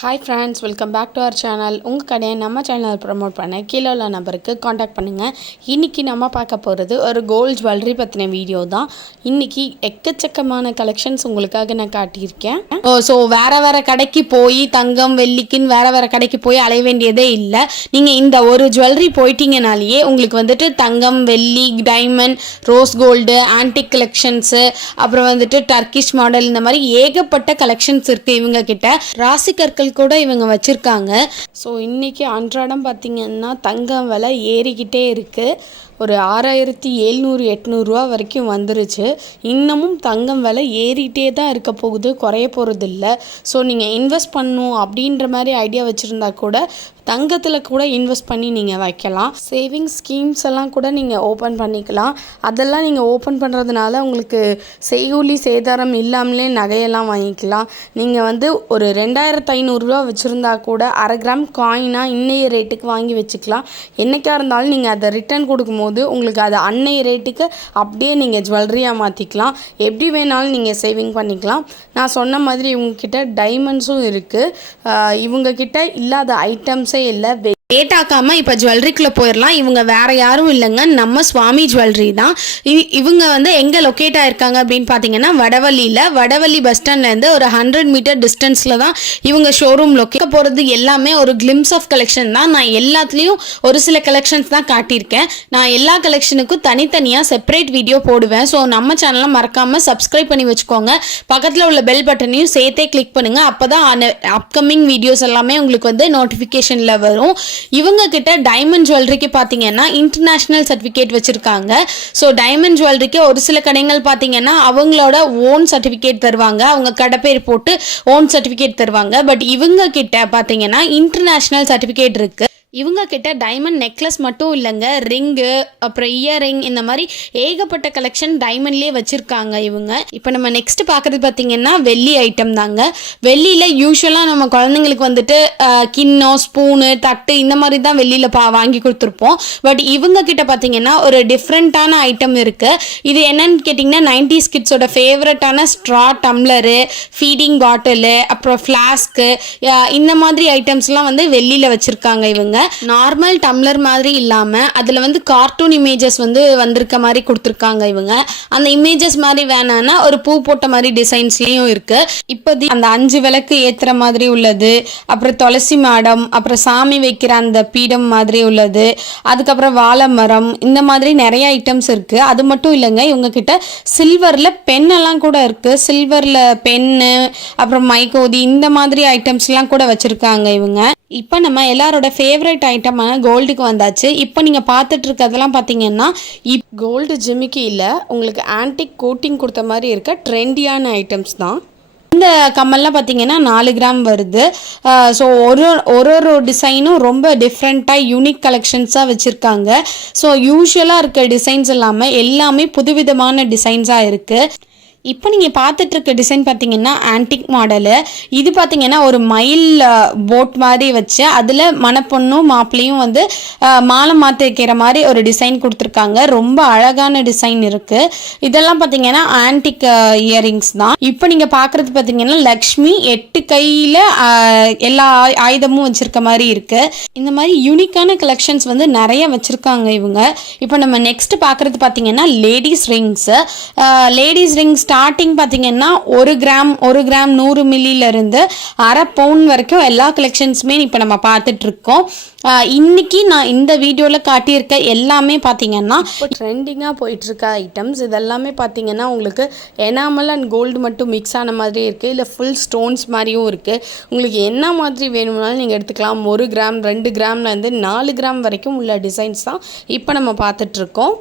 Hi friends welcome back to our channel உங்கள் கடையை நம்ம சேனல் ப்ரமோட் பண்ண கீழே உள்ள நம்பருக்கு காண்டாக்ட் பண்ணுங்கள் இன்றைக்கி நம்ம பார்க்க போகிறது ஒரு கோல்ட் ஜுவல்லரி பற்றின வீடியோ தான். இன்றைக்கி எக்கச்சக்கமான கலெக்ஷன்ஸ் உங்களுக்காக நான் காட்டியிருக்கேன். ஓ ஸோ வேறு வேறு கடைக்கு போய் தங்கம் வெள்ளிக்குன்னு வேறு வேறு கடைக்கு போய் அலைய வேண்டியதே இல்லை. நீங்கள் இந்த ஒரு ஜுவல்லரி போயிட்டீங்கனாலேயே உங்களுக்கு வந்துட்டு தங்கம் வெள்ளி diamond rose gold antique collections அப்புறம் வந்துட்டு டர்க்கிஷ் மாடல் இந்த மாதிரி ஏகப்பட்ட கலெக்ஷன்ஸ் இருக்குது இவங்கக்கிட்ட ராசி கற்கள் கூட இவங்க வச்சுருக்காங்க. ஸோ இன்றைக்கி அன்றாடம் பார்த்திங்கன்னா தங்கம் விலை ஏறிக்கிட்டே இருக்குது ஒரு ஆறாயிரத்தி எழுநூறு எட்நூறுரூவா வரைக்கும் வந்துருச்சு. இன்னமும் தங்கம் விலை ஏறிட்டே தான் இருக்க போகுது குறைய போகிறதில்ல ஸோ நீங்கள் இன்வெஸ்ட் பண்ணும் அப்படின்ற மாதிரி ஐடியா வச்சுருந்தா கூட தங்கத்தில் கூட இன்வெஸ்ட் பண்ணி நீங்கள் வைக்கலாம். சேவிங்ஸ் ஸ்கீம்ஸ் எல்லாம் கூட நீங்கள் ஓப்பன் பண்ணிக்கலாம். அதெல்லாம் நீங்கள் ஓப்பன் பண்ணுறதுனால உங்களுக்கு செய்கூலி சேதாரம் இல்லாமலே நகையெல்லாம் வாங்கிக்கலாம். நீங்கள் வந்து ஒரு ரெண்டாயிரத்து ஐநூறுரூவா வச்சுருந்தா கூட அரை கிராம் காயினாக இன்னைய ரேட்டுக்கு வாங்கி வச்சுக்கலாம். என்றைக்காக இருந்தாலும் நீங்கள் அதை ரிட்டர்ன் கொடுக்கும்போது உங்களுக்கு அதை அன்னை ரேட்டுக்கு அப்படியே நீங்கள் ஜுவல்லரியாக மாற்றிக்கலாம் எப்படி வேணாலும் நீங்கள் சேவிங் பண்ணிக்கலாம். நான் சொன்ன மாதிரி இவங்கக்கிட்ட டைமண்ட்ஸும் இருக்குது இவங்கக்கிட்ட இல்லாத ஐட்டம்ஸே இல்லை. லேட் ஆக்காமல் இப்போ ஜுவல்லரிக்குள்ளே போயிடலாம் இவங்க வேற யாரும் இல்லைங்க. நம்ம சுவாமி ஜுவல்லரி தான். இ- இவங்க வந்து எங்கே லொக்கேட் ஆயிருக்காங்க அப்படின்னு பார்த்தீங்கன்னா வடவள்ளியில் வடவள்ளி பஸ் ஸ்டாண்ட்லேருந்து ஒரு ஹண்ட்ரட் மீட்டர் டிஸ்டன்ஸில் தான் இவங்க ஷோரூம் லொக்கேட் போகிறது எல்லாமே ஒரு கிளிம்ஸ் ஆஃப் கலெக்ஷன் தான். நான் எல்லாத்துலேயும் ஒரு சில கலெக்ஷன்ஸ் தான் காட்டியிருக்கேன். நான் எல்லா கலெக்ஷனுக்கும் தனித்தனியாக செப்பரேட் வீடியோ போடுவேன். ஸோ நம்ம சேனலை மறக்காமல் சப்ஸ்கிரைப் பண்ணி வச்சுக்கோங்க. பக்கத்தில் உள்ள பெல் பட்டனையும் சேர்த்தே கிளிக் பண்ணுங்கள் அப்போ தான் அப்கமிங் வீடியோஸ் எல்லாமே உங்களுக்கு வந்து நோட்டிஃபிகேஷனில் வரும். இவங்க கிட்ட டைமண்ட் ஜுவல்லரிக்கு பார்த்தீங்கன்னா இன்டர்நேஷ்னல் சர்டிஃபிகேட் வச்சுருக்காங்க. ஸோ டைமண்ட் ஜுவல்லரிக்கு ஒரு சில கடைகள் பார்த்தீங்கன்னா அவங்களோட ஓன் சர்டிஃபிகேட் தருவாங்க. அவங்க கடை பேர் போட்டு ஓன் சர்டிஃபிகேட் தருவாங்க. பட் இவங்க கிட்ட பார்த்தீங்கன்னா இன்டர்நேஷ்னல் சர்டிஃபிகேட் இருக்குது இவங்க கிட்ட டைமண்ட் நெக்லஸ் மட்டும் இல்லைங்க ரிங்கு அப்புறம் இயரிங் இந்த மாதிரி ஏகப்பட்ட கலெக்ஷன் டைமண்ட்லேயே வச்சுருக்காங்க இவங்க. இப்போ நம்ம நெக்ஸ்ட் பார்க்குறது பார்த்தீங்கன்னா வெள்ளி ஐட்டம் தாங்க. வெள்ளியில் யூஸ்வலாக நம்ம குழந்தைங்களுக்கு வந்துட்டு கிண்ணம் ஸ்பூனு தட்டு இந்த மாதிரி தான் வெள்ளியில் பா வாங்கி கொடுத்துருப்போம். பட் இவங்க கிட்ட பார்த்தீங்கன்னா ஒரு டிஃப்ரெண்ட்டான ஐட்டம் இருக்குது இது என்னன்னு கேட்டிங்கன்னா நைன்டி கிட்ஸோட ஃபேவரட்டான ஸ்ட்ரா டம்ளரு ஃபீடிங் பாட்டிலு அப்புறம் ஃப்ளாஸ்க்கு இந்த மாதிரி ஐட்டம்ஸ்லாம் வந்து வெள்ளியில் வச்சுருக்காங்க இவங்க. நார்மல் டம்ளர் மாதிரி இல்லாமல் அதில் வந்து கார்ட்டூன் இமேஜஸ் வந்து வந்திருக்க மாதிரி கொடுத்துருக்காங்க இவங்க. அந்த இமேஜஸ் மாதிரி வேணான்னா ஒரு பூ போட்ட மாதிரி டிசைன்ஸ்லேயும் இருக்குது இப்போதி அந்த அஞ்சு விளக்கு ஏற்றுற மாதிரி உள்ளது. அப்புறம் துளசி மாடம் அப்புறம் சாமி வைக்கிற அந்த பீடம் மாதிரி உள்ளது. அதுக்கப்புறம் வாழை மரம் இந்த மாதிரி நிறைய ஐட்டம்ஸ் இருக்குது அது மட்டும் இல்லைங்க இவங்க கிட்ட சில்வரில் பென்னெல்லாம் கூட இருக்குது சில்வரில் பென்னு அப்புறம் மைகோதி இந்த மாதிரி ஐட்டம்ஸ்லாம் கூட வச்சுருக்காங்க இவங்க. இப்போ நம்ம எல்லாரோட ஃபேவரட் ஐட்டமான கோல்டுக்கு வந்தாச்சு. இப்போ நீங்கள் பார்த்துட்டு இருக்கிறதெல்லாம் பார்த்தீங்கன்னா இப் கோல்டு ஜிமிக்கி இல்லை உங்களுக்கு ஆன்டிக் கோட்டிங் கொடுத்த மாதிரி இருக்க ட்ரெண்டியான ஐட்டம்ஸ் தான். இந்த கம்மல்லாம் பார்த்தீங்கன்னா நாலு கிராம் வருது. ஸோ ஒரு ஒரு ஒரு டிசைனும் ரொம்ப டிஃப்ரெண்ட்டாக யூனிக் கலெக்ஷன்ஸாக வச்சுருக்காங்க. ஸோ யூஸ்வலாக இருக்க டிசைன்ஸ் இல்லாமல் எல்லாமே புதுவிதமான டிசைன்ஸாக இருக்குது இப்போ நீங்கள் பார்த்துட்ருக்க டிசைன் பார்த்தீங்கன்னா ஆன்டிக் மாடலு இது பார்த்தீங்கன்னா ஒரு மயில் போட் மாதிரி வச்சு அதில் மணப்பொண்ணும் மாப்பிள்ளையும் வந்து மாலை மாற்றிக்கிற மாதிரி ஒரு டிசைன் கொடுத்துருக்காங்க. ரொம்ப அழகான டிசைன் இருக்குது இதெல்லாம் பார்த்தீங்கன்னா ஆன்டிக் இயரிங்ஸ் தான். இப்போ நீங்கள் பார்க்குறது பார்த்தீங்கன்னா லக்ஷ்மி எட்டு கையில் எல்லா ஆயு- ஆயுதமும் வச்சுருக்க மாதிரி இருக்குது இந்த மாதிரி யூனிக்கான கலெக்ஷன்ஸ் வந்து நிறைய வச்சுருக்காங்க இவங்க. இப்போ நம்ம நெக்ஸ்ட் பார்க்குறது பார்த்தீங்கன்னா ladies rings ladies rings starting பார்த்தீங்கன்னா ஒரு கிராம் ஒரு கிராம் நூறு மில்லியிலேருந்து அரை பவுன் வரைக்கும் எல்லா கலெக்ஷன்ஸுமே இப்போ நம்ம பார்த்துட்ருக்கோம் இன்னைக்கு நான் இந்த வீடியோவில் காட்டியிருக்க எல்லாமே பார்த்தீங்கன்னா இப்போ ட்ரெண்டிங்காக போயிட்டுருக்க ஐட்டம்ஸ் இதெல்லாமே பார்த்தீங்கன்னா உங்களுக்கு எனாமல் அண்ட் கோல்டு மட்டும் மிக்ஸ் ஆன மாதிரி இருக்குது இல்லை ஃபுல் ஸ்டோன்ஸ் மாதிரியும் இருக்குது உங்களுக்கு என்ன மாதிரி வேணும்னாலும் நீங்கள் எடுத்துக்கலாம். ஒரு கிராம் ரெண்டு கிராம்லேருந்து நாலு கிராம் வரைக்கும் உள்ள டிசைன்ஸ் தான் இப்போ நம்ம பார்த்துட்ருக்கோம்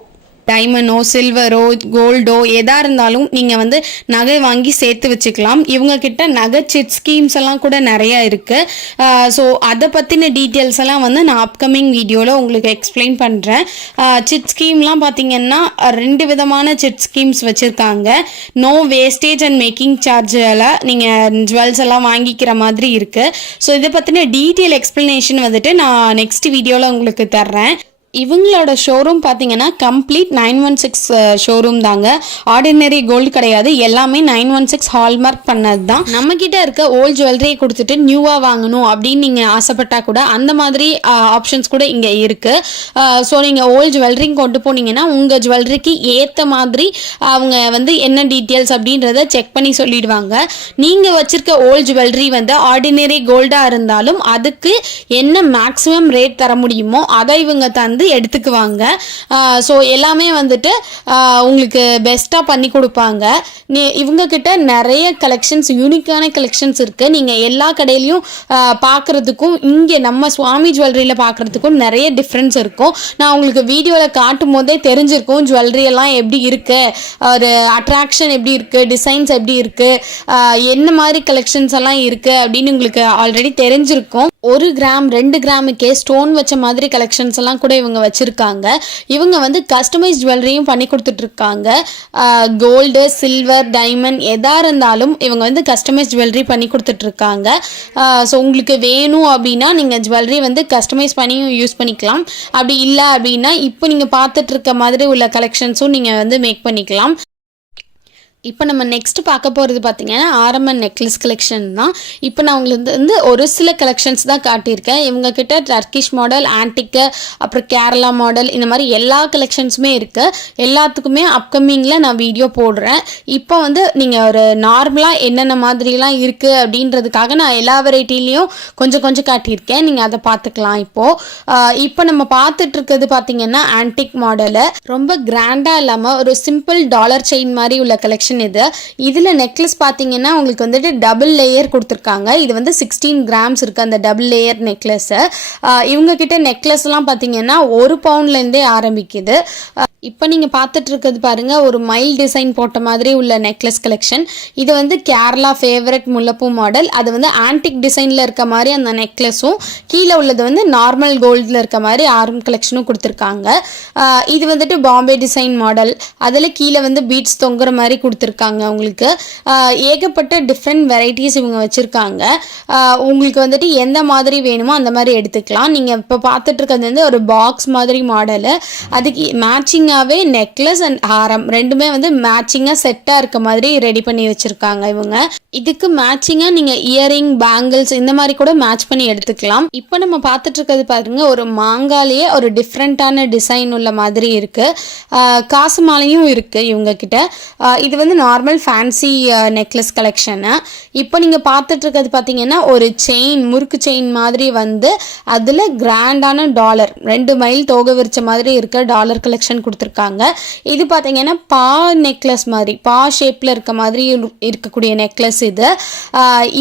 டைமண்டோ சில்வரோ கோல்டோ எதாக இருந்தாலும் நீங்கள் வந்து நகை வாங்கி சேர்த்து வச்சுக்கலாம். இவங்கக்கிட்ட நகை சிட் ஸ்கீம்ஸ் எல்லாம் கூட நிறையா இருக்குது ஸோ அதை பற்றின டீட்டெயில்ஸ் எல்லாம் வந்து நான் அப்கமிங் வீடியோவில் உங்களுக்கு எக்ஸ்பிளைன் பண்ணுறேன் சிட் ஸ்கீம்லாம் பார்த்தீங்கன்னா ரெண்டு விதமான சிட் ஸ்கீம்ஸ் வச்சுருக்காங்க. நோ வேஸ்டேஜ் அண்ட் மேக்கிங் சார்ஜில் நீங்கள் ஜுவல்ஸ் எல்லாம் வாங்கிக்கிற மாதிரி இருக்குது ஸோ இதை பற்றின டீட்டெயில் எக்ஸ்ப்ளனேஷன் வந்துட்டு நான் நெக்ஸ்ட் வீடியோவில் உங்களுக்கு தர்றேன். இவங்களோட ஷோரூம் பார்த்தீங்கன்னா complete nine one six showroom தாங்க. ஆர்டினரி கோல்டு கிடையாது. எல்லாமே நைன் ஒன் சிக்ஸ் ஹால்மார்க் பண்ணது தான் நம்ம கிட்ட இருக்க ஓல்ட் ஜுவல்லரியை கொடுத்துட்டு நியூவாக வாங்கணும் அப்படின்னு நீங்கள் ஆசைப்பட்டா கூட அந்த மாதிரி uh, ஆப்ஷன்ஸ் கூட இங்கே இருக்கு. ஸோ நீங்கள் ஓல்ட் ஜுவல்லரி கொண்டு போனீங்கன்னா உங்கள் ஜுவல்லரிக்கு ஏற்ற மாதிரி அவங்க வந்து என்ன டீட்டெயில்ஸ் அப்படின்றத செக் பண்ணி சொல்லிடுவாங்க. நீங்கள் வச்சிருக்க ஓல்ட் ஜுவல்லரி வந்து ஆர்டினரி கோல்டாக இருந்தாலும் அதுக்கு என்ன மேக்ஸிமம் ரேட் தர முடியுமோ அதை இவங்க தந்து எடுத்துக்குவாங்க. ஸோ எல்லாமே வந்துட்டு உங்களுக்கு பெஸ்ட்டாக பண்ணி கொடுப்பாங்க. நீ இவங்கக்கிட்ட நிறைய கலெக்ஷன்ஸ் யூனிக்கான கலெக்ஷன்ஸ் இருக்குது நீங்கள் எல்லா கடையிலையும் பார்க்குறதுக்கும் இங்கே நம்ம சுவாமி ஜுவல்லரியில் பார்க்குறதுக்கும் நிறைய டிஃப்ரென்ஸ் இருக்கும். நான் உங்களுக்கு வீடியோவில் காட்டும் போதே தெரிஞ்சிருக்கும் ஜுவல்லரி எல்லாம் எப்படி இருக்குது ஒரு அட்ராக்ஷன் எப்படி இருக்குது டிசைன்ஸ் எப்படி இருக்குது என்ன மாதிரி கலெக்ஷன்ஸ் எல்லாம் இருக்குது அப்படின்னு உங்களுக்கு ஆல்ரெடி தெரிஞ்சிருக்கும். ஒரு கிராம் ரெண்டு கிராமுக்கே ஸ்டோன் வச்ச மாதிரி கலெக்ஷன்ஸ் எல்லாம் கூட இவங்க வச்சுருக்காங்க. இவங்க வந்து கஸ்டமைஸ் ஜுவல்லரியும் பண்ணி கொடுத்துட்ருக்காங்க. கோல்டு சில்வர் டைமண்ட் எதாக இருந்தாலும் இவங்க வந்து கஸ்டமைஸ் ஜுவல்லரி பண்ணி கொடுத்துட்ருக்காங்க. ஸோ உங்களுக்கு வேணும் அப்படின்னா நீங்கள் ஜுவல்லரி வந்து கஸ்டமைஸ் பண்ணியும் யூஸ் பண்ணிக்கலாம். அப்படி இல்லை அப்படின்னா இப்போ நீங்கள் பார்த்துட்ருக்க மாதிரி உள்ள கலெக்ஷன்ஸும் நீங்கள் வந்து மேக் பண்ணிக்கலாம். இப்போ நம்ம நெக்ஸ்ட் பார்க்க போகிறது பார்த்தீங்கன்னா ஆரம்ப நெக்லஸ் கலெக்ஷன் தான். இப்போ நான் உங்களுக்கு வந்து ஒரு சில கலெக்ஷன்ஸ் தான் காட்டியிருக்கேன். இவங்க கிட்ட டர்க்கிஷ் மாடல் ஆன்டிக்கு அப்புறம் கேரளா மாடல் இந்த மாதிரி எல்லா கலெக்ஷன்ஸுமே இருக்குது எல்லாத்துக்குமே அப்கமிங்கில் நான் வீடியோ போடுறேன். இப்போ வந்து நீங்கள் ஒரு நார்மலாக என்னென்ன மாதிரிலாம் இருக்குது அப்படின்றதுக்காக நான் எல்லா வெரைட்டிலையும் கொஞ்சம் கொஞ்சம் காட்டியிருக்கேன். நீங்கள் அதை பார்த்துக்கலாம் இப்போது இப்போ நம்ம பார்த்துட்டு இருக்கிறது பார்த்தீங்கன்னா ஆன்டிக் மாடலு ரொம்ப கிராண்டாக இல்லாமல் ஒரு சிம்பிள் டாலர் செயின் மாதிரி உள்ள கலெக்ஷன் இது. இதில் நெக்லஸ் பார்த்தீங்கன்னா உங்களுக்கு வந்துட்டு டபுள் லேயர் கொடுத்துருக்காங்க. இது வந்து சிக்ஸ்டீன் கிராம்ஸ் இருக்குது அந்த டபுள் லேயர் நெக்லஸ்ஸு இவங்கக்கிட்ட நெக்லஸ்லாம் பார்த்தீங்கன்னா ஒரு பவுண்ட்லேருந்தே ஆரம்பிக்குது. இப்போ நீங்கள் பார்த்துட்டு இருக்கிறது பாருங்க ஒரு மைல் டிசைன் போட்ட மாதிரி உள்ள நெக்லஸ் கலெக்ஷன் இது வந்து கேரளா ஃபேவரட் முல்லைப்பூ மாடல் அது வந்து ஆன்டிக் டிசைனில் இருக்க மாதிரி அந்த நெக்லஸும் கீழே உள்ளது வந்து நார்மல் கோல்டில் இருக்க மாதிரி ஆரம் கலெக்ஷனும் கொடுத்துருக்காங்க. இது வந்துட்டு பாம்பே டிசைன் மாடல் அதில் கீழே வந்து பீட்ஸ் தொங்குற மாதிரி கொடுத்துருக்காங்க உங்களுக்கு. ஏகப்பட்ட டிஃப்ரெண்ட் வெரைட்டிஸ் இவங்க வச்சுருக்காங்க. உங்களுக்கு வந்துட்டு எந்த மாதிரி வேணுமோ அந்த மாதிரி எடுத்துக்கலாம். நீங்கள் இப்போ பார்த்துட்டு இருக்கிறது வந்து ஒரு பாக்ஸ் மாதிரி மாடலு அதுக்கு மேட்சிங்காகவே நெக்லஸ் அண்ட் ஹாரம். ரெண்டுமே வந்து மேட்சிங்காக செட்டாக இருக்க மாதிரி ரெடி பண்ணி வச்சுருக்காங்க இவங்க. இதுக்கு மேட்சிங்காக நீங்கள் இயரிங் பேங்கிள்ஸ் இந்த மாதிரி கூட மேட்ச் பண்ணி எடுத்துக்கலாம். இப்போ நம்ம பார்த்துட்டு இருக்கிறது பாருங்க ஒரு மாங்காலேயே ஒரு டிஃப்ரெண்ட்டான டிசைன் உள்ள மாதிரி இருக்குது காசு மாலையும் இருக்குது இவங்க கிட்ட. இது வந்து நார்மல் ஃபேன்சி நெக்லஸ் கலெக்ஷனு இப்போ நீங்கள் பார்த்துட்டு இருக்கிறது பார்த்தீங்கன்னா ஒரு செயின் முறுக்கு செயின் மாதிரி வந்து அதில் கிராண்டான டாலர் ரெண்டு மைல் தோகை விரிச்ச மாதிரி இருக்க டாலர் கலெக்ஷன் கொடுத்துருக்காங்க. இது பார்த்தீங்கன்னா பா நெக்லஸ் மாதிரி பா ஷேப்பில் இருக்க மாதிரி இருக்கக்கூடிய நெக்லஸ் இது.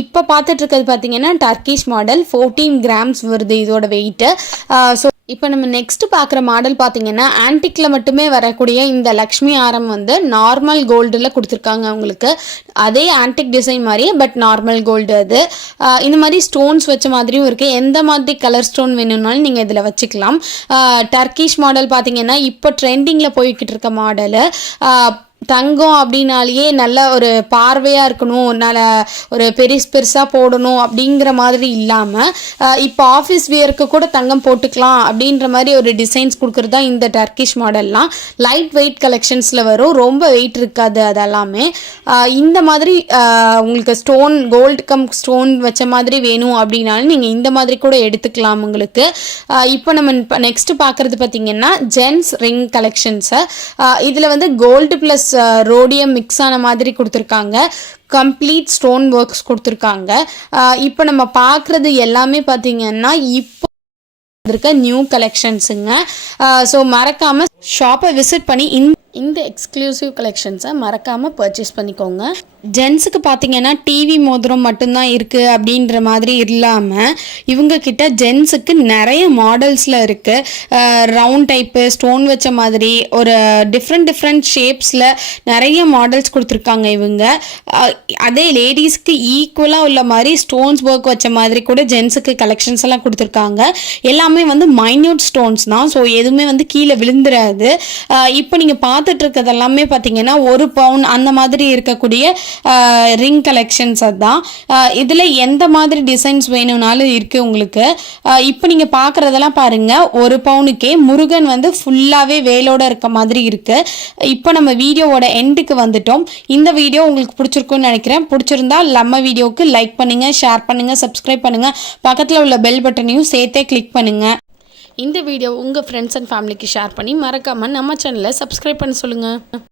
இப்போ பார்த்துட்டு இருக்கிறது பார்த்தீங்கன்னா டர்க்கிஷ் மாடல் ஃபோர்டீன் கிராம்ஸ் வருது இதோட வெயிட்டு ஸோ இப்போ நம்ம நெக்ஸ்ட் பார்க்குற மாடல் பார்த்தீங்கன்னா ஆன்டிக்கில் மட்டுமே வரக்கூடிய இந்த லக்ஷ்மி ஆரம் வந்து நார்மல் கோல்டில் கொடுத்துருக்காங்க அவங்களுக்கு. அதே ஆன்டிக் டிசைன் மாதிரி பட் நார்மல் கோல்டு அது. இந்த மாதிரி ஸ்டோன்ஸ் வச்ச மாதிரியும் இருக்குது எந்த மாதிரி கலர் ஸ்டோன் வேணும்னாலும் நீங்கள் இதில் வச்சுக்கலாம். டர்க்கிஷ் மாடல் பார்த்தீங்கன்னா இப்போ ட்ரெண்டிங்கில் போய்கிட்டு இருக்க மாடலு தங்கம் அப்படின்னாலேயே நல்ல ஒரு பார்வையாக இருக்கணும் நல்ல ஒரு பெருசு பெருசாக போடணும் அப்படிங்கிற மாதிரி இல்லாமல் இப்போ ஆஃபீஸ் வியருக்கு கூட தங்கம் போட்டுக்கலாம் அப்படின்ற மாதிரி ஒரு டிசைன்ஸ் கொடுக்குறது தான் இந்த டர்க்கிஷ் மாடல்லாம் லைட் வெயிட் கலெக்ஷன்ஸில் வரும். ரொம்ப வெயிட் இருக்காது அதெல்லாமே இந்த மாதிரி உங்களுக்கு ஸ்டோன் கோல்டு கம் ஸ்டோன் வச்ச மாதிரி வேணும் அப்படின்னாலும் நீங்கள் இந்த மாதிரி கூட எடுத்துக்கலாம் உங்களுக்கு. இப்போ நம்ம இப்போ நெக்ஸ்ட் பார்க்குறது பார்த்திங்கன்னா ஜென்ஸ் ரிங் கலெக்ஷன்ஸை இதில் வந்து கோல்டு ப்ளஸ் ரோடியம் மிக்ஸ் ஆன மாதிரி கொடுத்துருக்காங்க. கம்ப்ளீட் ஸ்டோன் ஒர்க்ஸ் கொடுத்துருக்காங்க. இப்போ நம்ம பார்க்குறது எல்லாமே பார்த்தீங்கன்னா இப்போ இருக்க நியூ கலெக்ஷன்ஸுங்க ஸோ மறக்காமல் ஷாப்பை விசிட் பண்ணி இந்த இந்த எக்ஸ்க்ளூசிவ் கலெக்ஷன்ஸை மறக்காமல் பர்ச்சேஸ் பண்ணிக்கோங்க. ஜென்ஸுக்கு பார்த்தீங்கன்னா டிவி மோதிரம் மட்டும்தான் இருக்குது அப்படின்ற மாதிரி இல்லாமல் இவங்கக்கிட்ட ஜென்ஸுக்கு நிறைய மாடல்ஸில் இருக்குது ரவுண்ட் டைப்பு ஸ்டோன் வச்ச மாதிரி ஒரு டிஃப்ரெண்ட் டிஃப்ரெண்ட் ஷேப்ஸில் நிறைய மாடல்ஸ் கொடுத்துருக்காங்க இவங்க. அதே லேடிஸ்க்கு ஈக்குவலாக உள்ள மாதிரி ஸ்டோன்ஸ் ஒர்க் வச்ச மாதிரி கூட ஜென்ஸுக்கு கலெக்ஷன்ஸ் எல்லாம் கொடுத்துருக்காங்க. எல்லாமே வந்து மைன்யூட் ஸ்டோன்ஸ் தான். ஸோ எதுவுமே வந்து கீழே விழுந்துராது. இப்போ நீங்கள் பார்த்து பார்த்துட்டு இருக்கிறது எல்லாமே பார்த்தீங்கன்னா ஒரு பவுன் அந்த மாதிரி இருக்கக்கூடிய ரிங் கலெக்ஷன்ஸ் அதுதான். இதில் எந்த மாதிரி டிசைன்ஸ் வேணும்னாலும் இருக்குது உங்களுக்கு. இப்போ நீங்கள் பார்க்குறதெல்லாம் பாருங்கள் ஒரு பவுனுக்கே முருகன் வந்து ஃபுல்லாகவே வேலோட இருக்க மாதிரி இருக்குது இப்போ நம்ம வீடியோவோட எண்டுக்கு வந்துட்டோம். இந்த வீடியோ உங்களுக்கு பிடிச்சிருக்குன்னு நினைக்கிறேன். பிடிச்சிருந்தா நம்ம வீடியோவுக்கு லைக் பண்ணுங்கள் ஷேர் பண்ணுங்கள் சப்ஸ்கிரைப் பண்ணுங்கள் பக்கத்தில் உள்ள பெல் பட்டனையும் சேர்த்தே கிளிக் பண்ணுங்கள் இந்த வீடியோ உங்கள் ஃப்ரெண்ட்ஸ் அண்ட் ஃபேமிலிக்கு ஷேர் பண்ணி மறக்காமல் நம்ம சேனலை சப்ஸ்கிரைப் பண்ண சொல்லுங்கள்